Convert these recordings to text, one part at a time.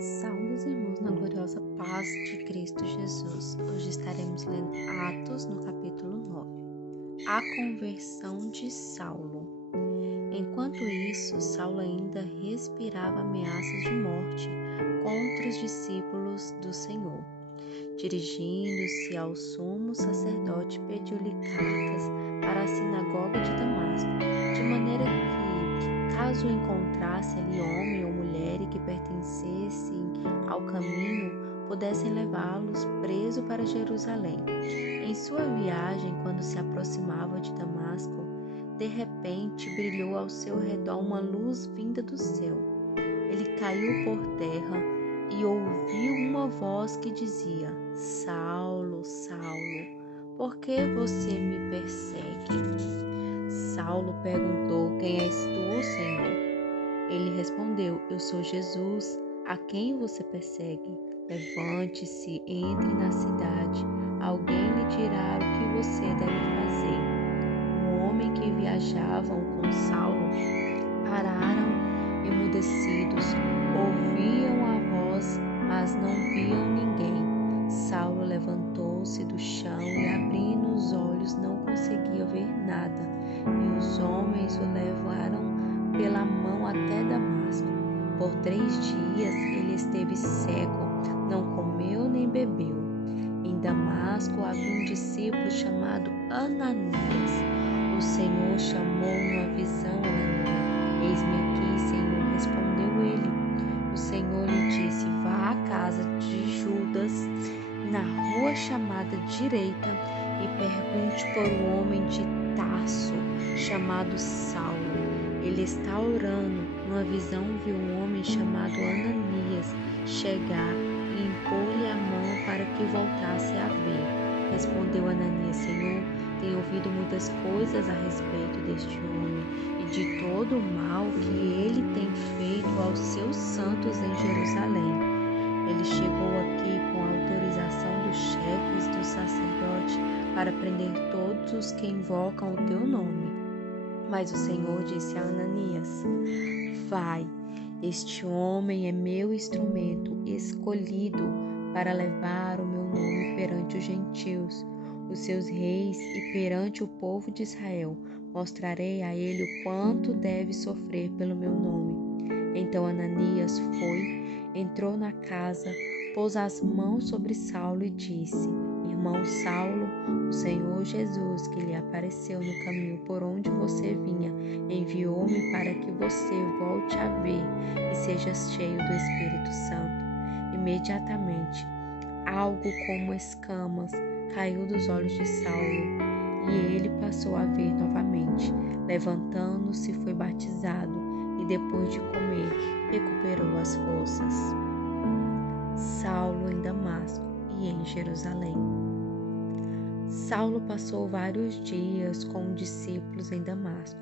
Saudos irmãos na gloriosa paz de Cristo Jesus. Hoje estaremos lendo Atos no capítulo 9. A conversão de Saulo. Enquanto isso, Saulo ainda respirava ameaças de morte contra os discípulos do Senhor. Dirigindo-se ao sumo sacerdote, pediu-lhe cartas para a sinagoga de Damasco, de maneira que, caso encontrasse ali homem ou mulher que pertencessem ao caminho, pudessem levá-los preso para Jerusalém. Em sua viagem, quando se aproximava de Damasco, de repente brilhou ao seu redor uma luz vinda do céu. Ele caiu por terra e ouviu uma voz que dizia: Saulo, Saulo, por que você me persegue? Saulo perguntou: Quem és tu, Senhor? Ele respondeu: Eu sou Jesus, a quem você persegue. Levante-se, entre na cidade. Alguém lhe dirá o que você deve fazer. O homem que viajavam com Saulo pararam emudecidos, ouviam a voz, mas não viam ninguém. Saulo levantou-se do chão e, abrindo os olhos, não conseguia ver nada. E os homens o levaram pela mão até Damasco. Por 3 dias ele esteve cego, não comeu nem bebeu. Em Damasco havia um discípulo chamado Ananias. O Senhor chamou numa visão Ananias. Eis-me aqui, Senhor, respondeu ele. O Senhor lhe disse: Vá à casa de Judas, na rua chamada Direita, e pergunte por um homem de Tarso, chamado Saulo. Ele está orando. Numa visão viu um homem chamado Ananias chegar e impor-lhe a mão para que voltasse a ver. Respondeu Ananias: Senhor, tenho ouvido muitas coisas a respeito deste homem e de todo o mal que ele tem feito aos seus santos em Jerusalém. Ele chegou aqui com a autorização dos chefes dos sacerdotes para prender todos os que invocam o teu nome. Mas o Senhor disse a Ananias: Vai, este homem é meu instrumento escolhido para levar o meu nome perante os gentios, os seus reis e perante o povo de Israel. Mostrarei a ele o quanto deve sofrer pelo meu nome. Então Ananias foi, entrou na casa, pôs as mãos sobre Saulo e disse: Irmão Saulo, o Senhor Jesus, que lhe apareceu no caminho por onde você vinha, enviou-me para que você volte a ver e seja cheio do Espírito Santo. Imediatamente, algo como escamas caiu dos olhos de Saulo e ele passou a ver novamente. Levantando-se, foi batizado e, depois de comer, recuperou as forças. Saulo em Damasco e em Jerusalém. Saulo passou vários dias com discípulos em Damasco.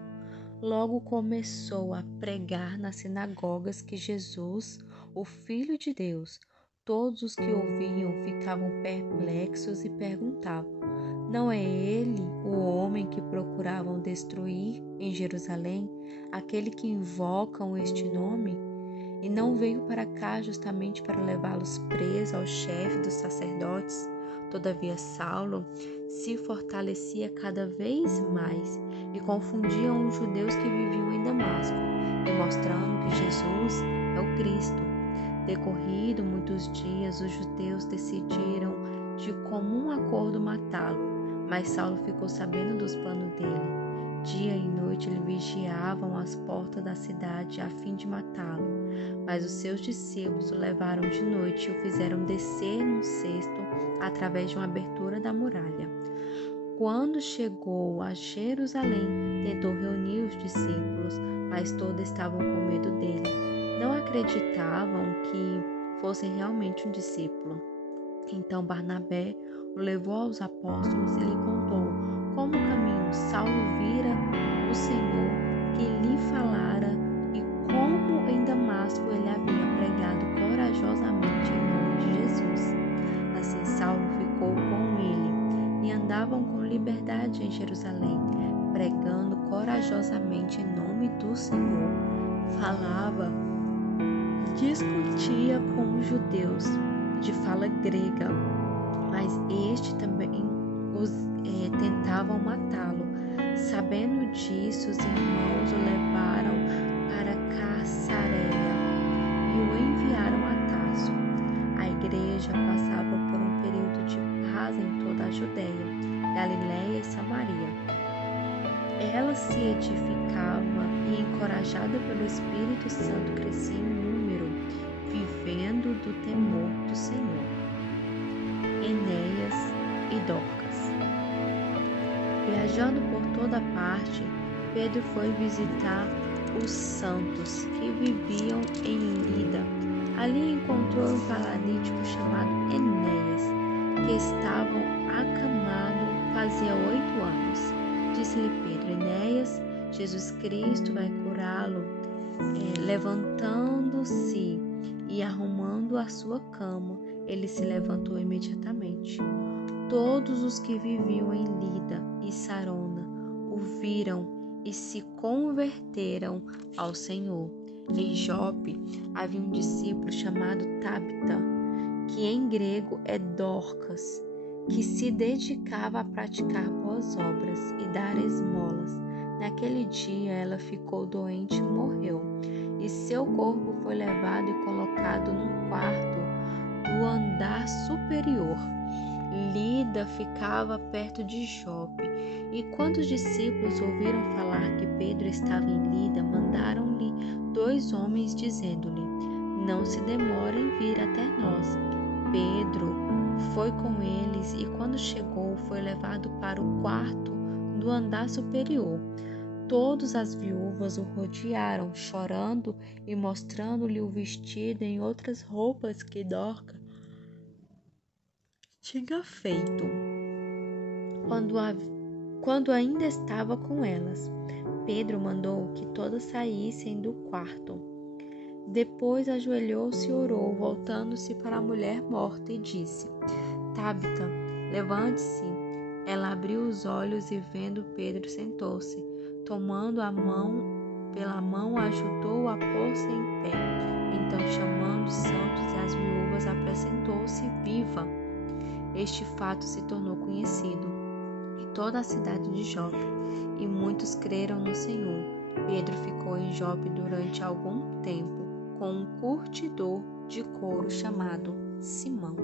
Logo começou a pregar nas sinagogas que Jesus, o Filho de Deus. Todos os que ouviam ficavam perplexos e perguntavam: Não é ele o homem que procuravam destruir em Jerusalém, aquele que invocam este nome? E não veio para cá justamente para levá-los presos ao chefe dos sacerdotes? Todavia Saulo se fortalecia cada vez mais e confundiam os judeus que viviam em Damasco, demonstrando que Jesus é o Cristo. Decorrido muitos dias, os judeus decidiram de comum acordo matá-lo, mas Saulo ficou sabendo dos planos dele. Dia e noite eles vigiavam as portas da cidade a fim de matá-lo. Mas os seus discípulos o levaram de noite e o fizeram descer num cesto através de uma abertura da muralha. Quando chegou a Jerusalém, tentou reunir os discípulos, mas todos estavam com medo dele. Não acreditavam que fosse realmente um discípulo. Então Barnabé o levou aos apóstolos e lhe contou como no caminho Saulo vira o Senhor que lhe falara e como em Damasco ele havia pregado corajosamente em nome de Jesus. Assim Saulo ficou com ele e andavam com liberdade em Jerusalém, pregando corajosamente em nome do Senhor. Falava discutia com os judeus de fala grega, mas este também os tentavam matá-lo. Sabendo disso, os irmãos o levaram para Caçareia e o enviaram a Tarso. A igreja passava por um período de paz em toda a Judéia, Galiléia e Samaria. Ela se edificava e, encorajada pelo Espírito Santo, crescia em número, vivendo do temor do Senhor. Enéas e Dorcas. Viajando por toda parte, Pedro foi visitar os santos que viviam em Lida. Ali encontrou um paralítico chamado Enéas, que estavam acamado fazia 8 anos. Disse-lhe Pedro: Enéas, Jesus Cristo vai curá-lo. Levantando-se e arrumando a sua cama, ele se levantou imediatamente. Todos os que viviam em Lida e Sarona o viram e se converteram ao Senhor. Em Jope havia um discípulo chamado Tabita, que em grego é Dorcas, que se dedicava a praticar boas obras e dar esmolas. Naquele dia ela ficou doente e morreu, e seu corpo foi levado e colocado num quarto do andar superior. Lida ficava perto de Jope, e quando os discípulos ouviram falar que Pedro estava em Lida, mandaram-lhe 2 homens, dizendo-lhe: Não se demore em vir até nós. Pedro foi com eles e, quando chegou, foi levado para o quarto do andar superior. Todas as viúvas o rodearam, chorando e mostrando-lhe o vestido e outras roupas que Dorcas tinha feito quando ainda estava com elas. Pedro mandou que todas saíssem do quarto. Depois ajoelhou-se e orou, voltando-se para a mulher morta, e disse: Tabita, levante-se. Ela abriu os olhos e, vendo Pedro, sentou-se. Tomando a mão pela mão, ajudou-o a pôr-se em pé. Então, chamando os santos e as viúvas, apresentou-se viva. Este fato se tornou conhecido em toda a cidade de Jope, e muitos creram no Senhor. Pedro ficou em Jope durante algum tempo com um curtidor de couro chamado Simão.